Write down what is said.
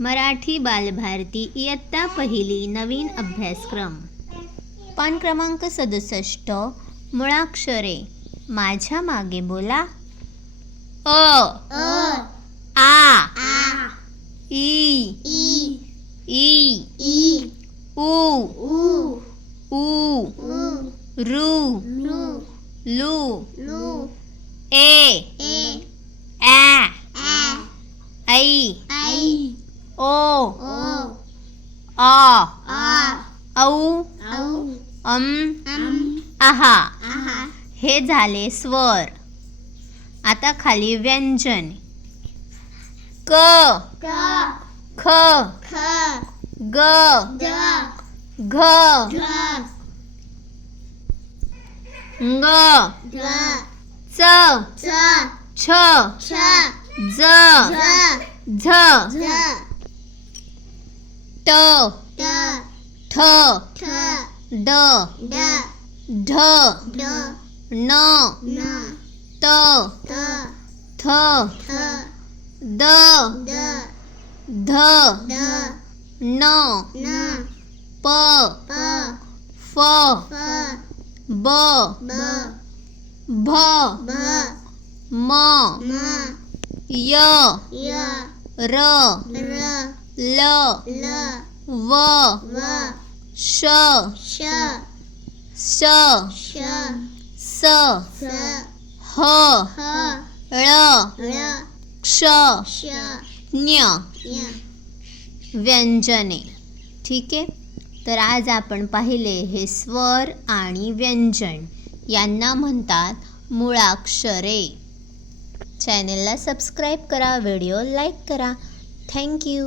मराठी बालभारती इयत्ता पहिली नवीन अभ्यासक्रम पान क्रमांक 67 मुळाक्षरे माझ्या मागे बोला आ ई उ रू लू ए ऐ ओ आ औ आहा हे झाले स्वर। आता खाली व्यंजन क ख ग घ ङ च छ ज झ ट ठ ड ढ ण त थ द ध न प फ ब भ म य र ल व श स स ह ळ क्ष ज्ञ व्यंजने। ठीक आहे, तर आज आपण पाहिले हे स्वर आणि व्यंजन यांना म्हणतात मुळाक्षरे। चॅनलला सबस्क्राईब करा, व्हिडिओ लाईक करा। थँक्यू।